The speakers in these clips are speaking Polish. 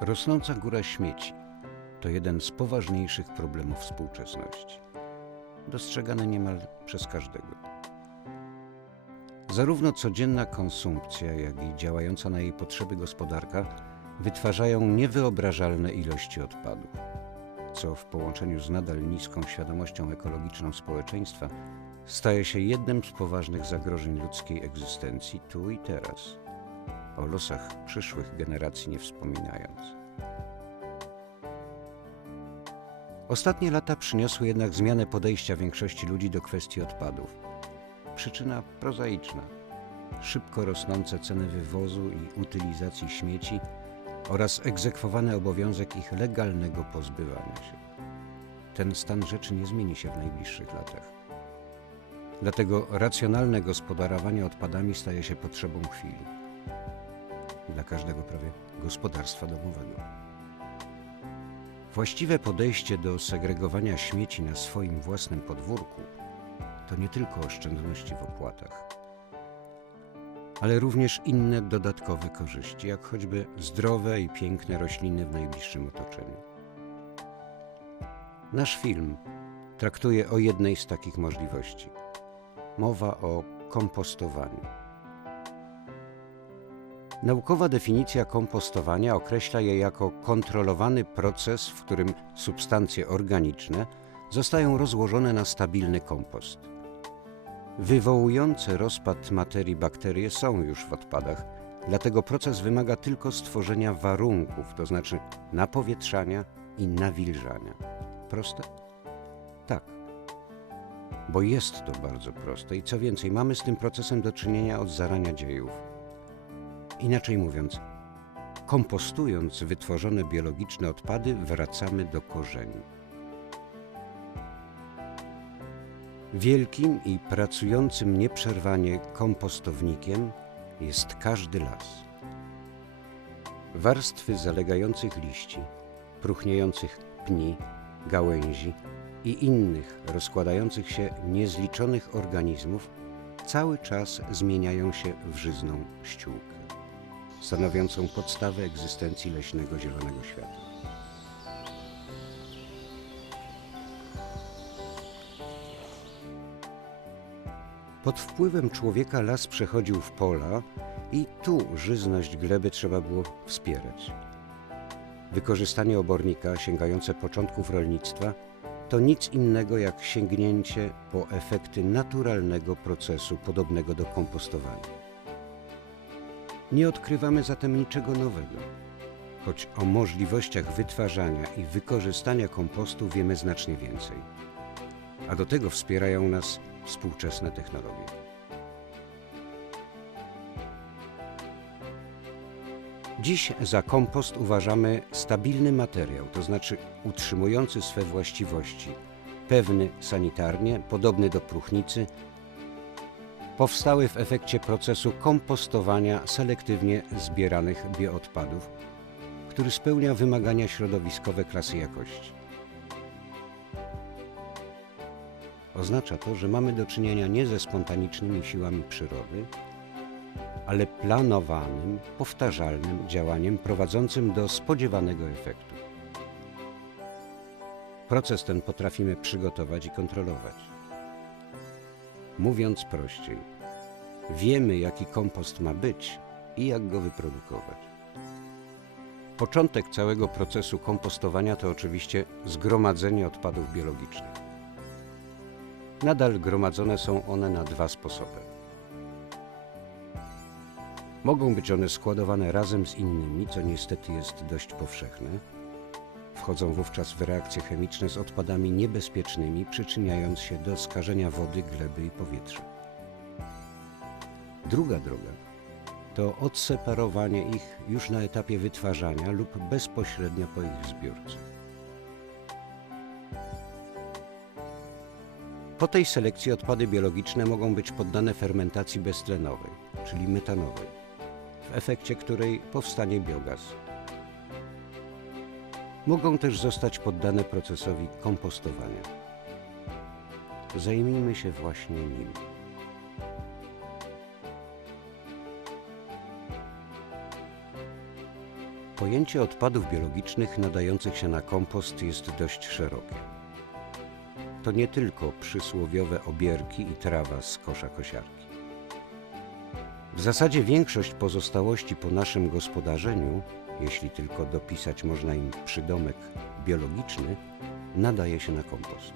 Rosnąca góra śmieci to jeden z poważniejszych problemów współczesności, dostrzegany niemal przez każdego. Zarówno codzienna konsumpcja, jak i działająca na jej potrzeby gospodarka wytwarzają niewyobrażalne ilości odpadów, co w połączeniu z nadal niską świadomością ekologiczną społeczeństwa staje się jednym z poważnych zagrożeń ludzkiej egzystencji tu i teraz, o losach przyszłych generacji nie wspominając. Ostatnie lata przyniosły jednak zmianę podejścia większości ludzi do kwestii odpadów. Przyczyna prozaiczna. Szybko rosnące ceny wywozu i utylizacji śmieci oraz egzekwowany obowiązek ich legalnego pozbywania się. Ten stan rzeczy nie zmieni się w najbliższych latach. Dlatego racjonalne gospodarowanie odpadami staje się potrzebą chwili. Dla każdego prawie gospodarstwa domowego. Właściwe podejście do segregowania śmieci na swoim własnym podwórku to nie tylko oszczędności w opłatach, ale również inne dodatkowe korzyści, jak choćby zdrowe i piękne rośliny w najbliższym otoczeniu. Nasz film traktuje o jednej z takich możliwości. Mowa o kompostowaniu. Naukowa definicja kompostowania określa je jako kontrolowany proces, w którym substancje organiczne zostają rozłożone na stabilny kompost. Wywołujące rozpad materii bakterie są już w odpadach, dlatego proces wymaga tylko stworzenia warunków, to znaczy napowietrzania i nawilżania. Proste? Tak. Bo jest to bardzo proste i co więcej, mamy z tym procesem do czynienia od zarania dziejów. Inaczej mówiąc, kompostując wytworzone biologiczne odpady, wracamy do korzeni. Wielkim i pracującym nieprzerwanie kompostownikiem jest każdy las. Warstwy zalegających liści, próchniejących pni, gałęzi i innych rozkładających się niezliczonych organizmów cały czas zmieniają się w żyzną ściółkę, stanowiącą podstawę egzystencji leśnego zielonego świata. Pod wpływem człowieka las przechodził w pola i tu żyzność gleby trzeba było wspierać. Wykorzystanie obornika sięgające początków rolnictwa to nic innego jak sięgnięcie po efekty naturalnego procesu podobnego do kompostowania. Nie odkrywamy zatem niczego nowego, choć o możliwościach wytwarzania i wykorzystania kompostu wiemy znacznie więcej. A do tego wspierają nas współczesne technologie. Dziś za kompost uważamy stabilny materiał, to znaczy utrzymujący swe właściwości, pewny sanitarnie, podobny do próchnicy, powstały w efekcie procesu kompostowania selektywnie zbieranych bioodpadów, który spełnia wymagania środowiskowe klasy jakości. Oznacza to, że mamy do czynienia nie ze spontanicznymi siłami przyrody, ale planowanym, powtarzalnym działaniem prowadzącym do spodziewanego efektu. Proces ten potrafimy przygotować i kontrolować. Mówiąc prościej, wiemy, jaki kompost ma być i jak go wyprodukować. Początek całego procesu kompostowania to oczywiście zgromadzenie odpadów biologicznych. Nadal gromadzone są one na dwa sposoby. Mogą być one składowane razem z innymi, co niestety jest dość powszechne. Wchodzą wówczas w reakcje chemiczne z odpadami niebezpiecznymi, przyczyniając się do skażenia wody, gleby i powietrza. Druga droga to odseparowanie ich już na etapie wytwarzania lub bezpośrednio po ich zbiórce. Po tej selekcji odpady biologiczne mogą być poddane fermentacji beztlenowej, czyli metanowej, w efekcie której powstanie biogaz. Mogą też zostać poddane procesowi kompostowania. Zajmijmy się właśnie nim. Pojęcie odpadów biologicznych nadających się na kompost jest dość szerokie. To nie tylko przysłowiowe obierki i trawa z kosza kosiarki. W zasadzie większość pozostałości po naszym gospodarzeniu, jeśli tylko dopisać można im przydomek biologiczny, nadaje się na kompost.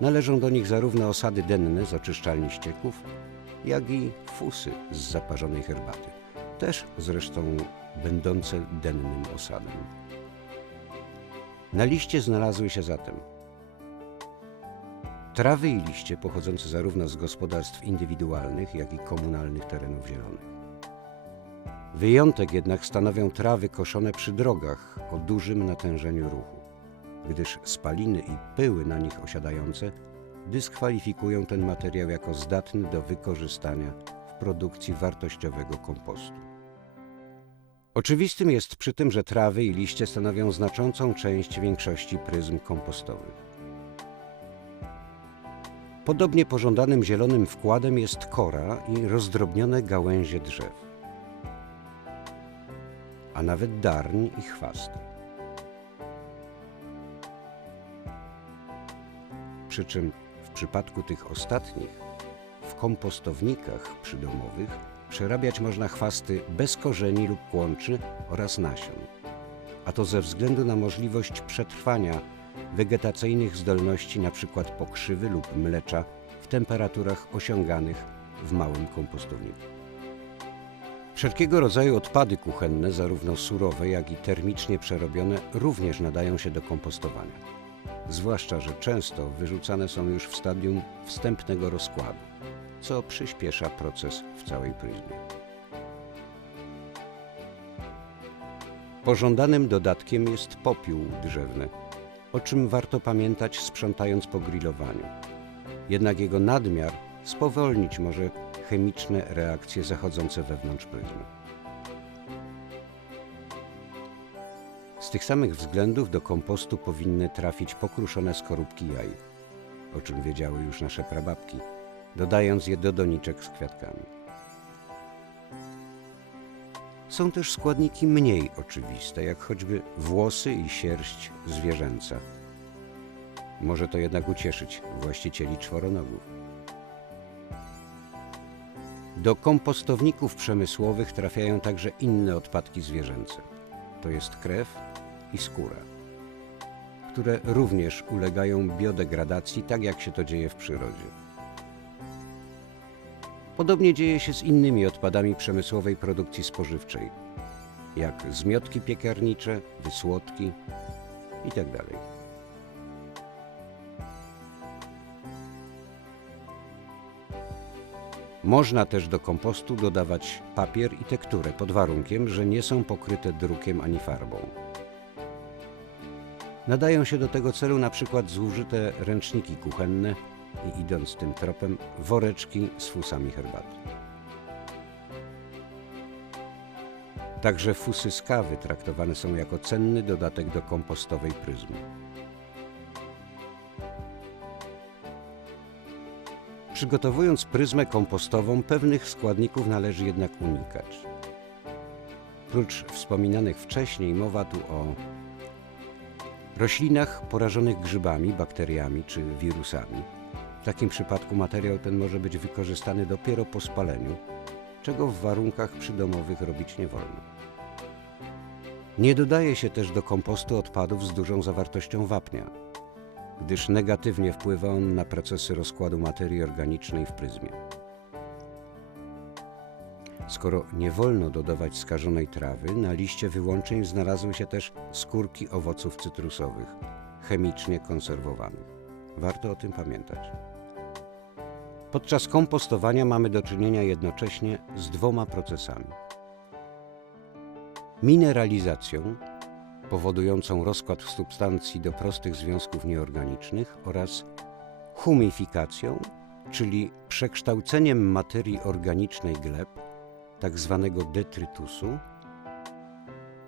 Należą do nich zarówno osady denne z oczyszczalni ścieków, jak i fusy z zaparzonej herbaty, też zresztą będące dennym osadem. Na liście znalazły się zatem trawy i liście pochodzące zarówno z gospodarstw indywidualnych, jak i komunalnych terenów zielonych. Wyjątek jednak stanowią trawy koszone przy drogach o dużym natężeniu ruchu, gdyż spaliny i pyły na nich osiadające dyskwalifikują ten materiał jako zdatny do wykorzystania w produkcji wartościowego kompostu. Oczywistym jest przy tym, że trawy i liście stanowią znaczącą część większości pryzm kompostowych. Podobnie pożądanym zielonym wkładem jest kora i rozdrobnione gałęzie drzew, a nawet darń i chwast. Przy czym w przypadku tych ostatnich w kompostownikach przydomowych przerabiać można chwasty bez korzeni lub kłączy oraz nasion, a to ze względu na możliwość przetrwania wegetacyjnych zdolności np. pokrzywy lub mlecza w temperaturach osiąganych w małym kompostowniku. Wszelkiego rodzaju odpady kuchenne, zarówno surowe, jak i termicznie przerobione, również nadają się do kompostowania. Zwłaszcza, że często wyrzucane są już w stadium wstępnego rozkładu, co przyspiesza proces w całej pryzmie. Pożądanym dodatkiem jest popiół drzewny, o czym warto pamiętać sprzątając po grillowaniu. Jednak jego nadmiar spowolnić może chemiczne reakcje zachodzące wewnątrz pryzmy. Z tych samych względów do kompostu powinny trafić pokruszone skorupki jaj, o czym wiedziały już nasze prababki, dodając je do doniczek z kwiatkami. Są też składniki mniej oczywiste, jak choćby włosy i sierść zwierzęca. Może to jednak ucieszyć właścicieli czworonogów. Do kompostowników przemysłowych trafiają także inne odpadki zwierzęce. To jest krew i skóra, które również ulegają biodegradacji, tak jak się to dzieje w przyrodzie. Podobnie dzieje się z innymi odpadami przemysłowej produkcji spożywczej, jak zmiotki piekarnicze, wysłodki itd. Można też do kompostu dodawać papier i tekturę pod warunkiem, że nie są pokryte drukiem ani farbą. Nadają się do tego celu na przykład zużyte ręczniki kuchenne i idąc tym tropem woreczki z fusami herbaty. Także fusy z kawy traktowane są jako cenny dodatek do kompostowej pryzmy. Przygotowując pryzmę kompostową, pewnych składników należy jednak unikać. Prócz wspominanych wcześniej, mowa tu o roślinach porażonych grzybami, bakteriami czy wirusami. W takim przypadku materiał ten może być wykorzystany dopiero po spaleniu, czego w warunkach przydomowych robić nie wolno. Nie dodaje się też do kompostu odpadów z dużą zawartością wapnia, gdyż negatywnie wpływa on na procesy rozkładu materii organicznej w pryzmie. Skoro nie wolno dodawać skażonej trawy, na liście wyłączeń znalazły się też skórki owoców cytrusowych, chemicznie konserwowanych. Warto o tym pamiętać. Podczas kompostowania mamy do czynienia jednocześnie z dwoma procesami. Mineralizacją, powodującą rozkład substancji do prostych związków nieorganicznych oraz humifikacją, czyli przekształceniem materii organicznej gleb, tak zwanego detrytusu,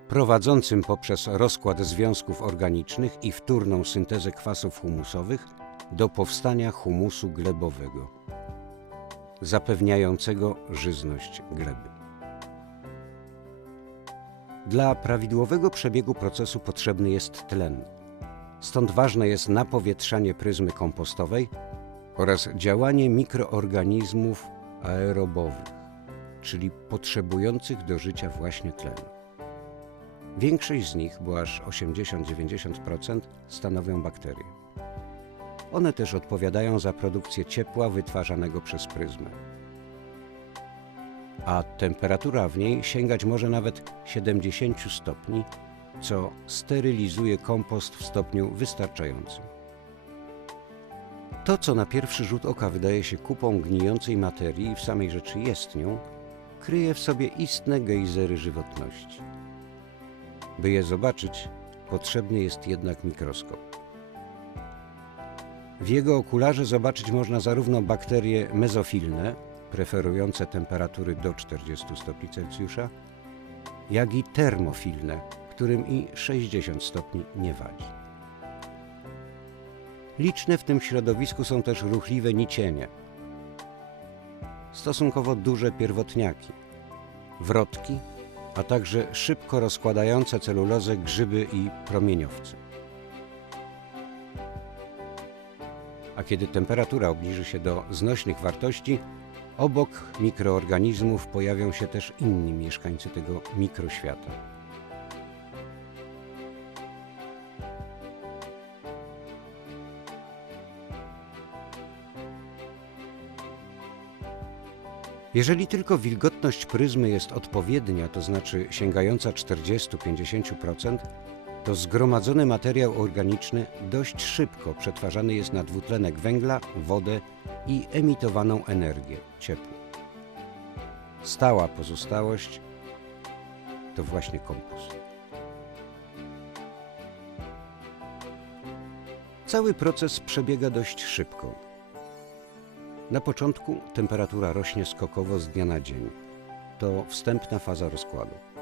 prowadzącym poprzez rozkład związków organicznych i wtórną syntezę kwasów humusowych do powstania humusu glebowego, zapewniającego żyzność gleby. Dla prawidłowego przebiegu procesu potrzebny jest tlen. Stąd ważne jest napowietrzanie pryzmy kompostowej oraz działanie mikroorganizmów aerobowych, czyli potrzebujących do życia właśnie tlenu. Większość z nich, bo aż 80-90%, stanowią bakterie. One też odpowiadają za produkcję ciepła wytwarzanego przez pryzmę. A temperatura w niej sięgać może nawet 70 stopni, co sterylizuje kompost w stopniu wystarczającym. To, co na pierwszy rzut oka wydaje się kupą gnijącej materii i w samej rzeczy jest nią, kryje w sobie istne gejzery żywotności. By je zobaczyć, potrzebny jest jednak mikroskop. W jego okularze zobaczyć można zarówno bakterie mezofilne, preferujące temperatury do 40 stopni Celsjusza, jak i termofilne, którym i 60 stopni nie wadzi. Liczne w tym środowisku są też ruchliwe nicienie, stosunkowo duże pierwotniaki, wrotki, a także szybko rozkładające celulozę grzyby i promieniowce. A kiedy temperatura obniży się do znośnych wartości, obok mikroorganizmów pojawią się też inni mieszkańcy tego mikroświata. Jeżeli tylko wilgotność pryzmy jest odpowiednia, to znaczy sięgająca 40-50%, to zgromadzony materiał organiczny dość szybko przetwarzany jest na dwutlenek węgla, wodę i emitowaną energię ciepło. Stała pozostałość to właśnie kompost. Cały proces przebiega dość szybko. Na początku temperatura rośnie skokowo z dnia na dzień. To wstępna faza rozkładu.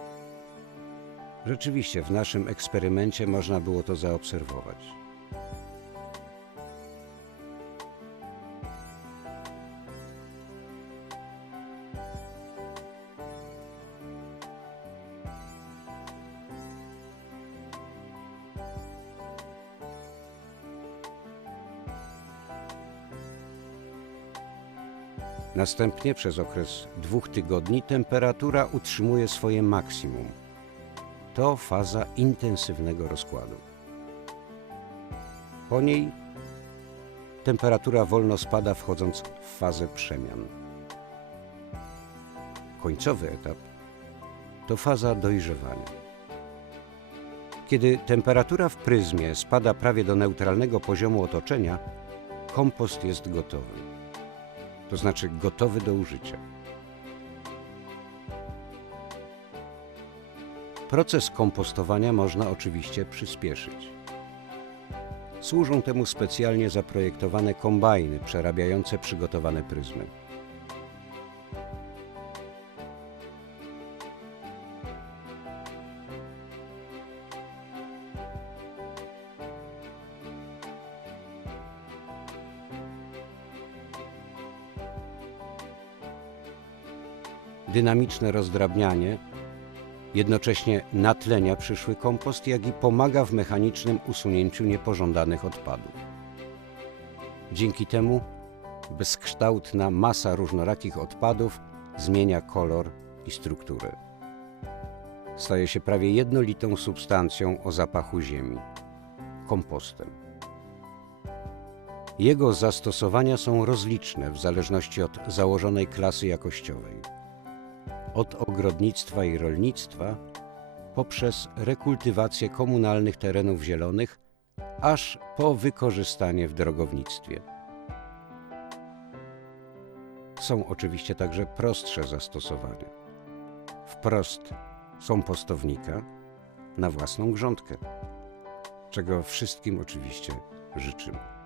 Rzeczywiście w naszym eksperymencie można było to zaobserwować. Następnie przez okres dwóch tygodni temperatura utrzymuje swoje maksimum. To faza intensywnego rozkładu. Po niej temperatura wolno spada, wchodząc w fazę przemian. Końcowy etap to faza dojrzewania. Kiedy temperatura w pryzmie spada prawie do neutralnego poziomu otoczenia, kompost jest gotowy to znaczy gotowy do użycia. Proces kompostowania można oczywiście przyspieszyć. Służą temu specjalnie zaprojektowane kombajny przerabiające przygotowane pryzmy. dynamiczne rozdrabnianie, jednocześnie natlenia przyszły kompost, jak i pomaga w mechanicznym usunięciu niepożądanych odpadów. Dzięki temu bezkształtna masa różnorakich odpadów zmienia kolor i strukturę. Staje się prawie jednolitą substancją o zapachu ziemi kompostem. Jego zastosowania są rozliczne w zależności od założonej klasy jakościowej od ogrodnictwa i rolnictwa poprzez rekultywację komunalnych terenów zielonych, aż po wykorzystanie w drogownictwie. Są oczywiście także prostsze zastosowania. Wprost są postownika na własną grządkę, czego wszystkim oczywiście życzymy.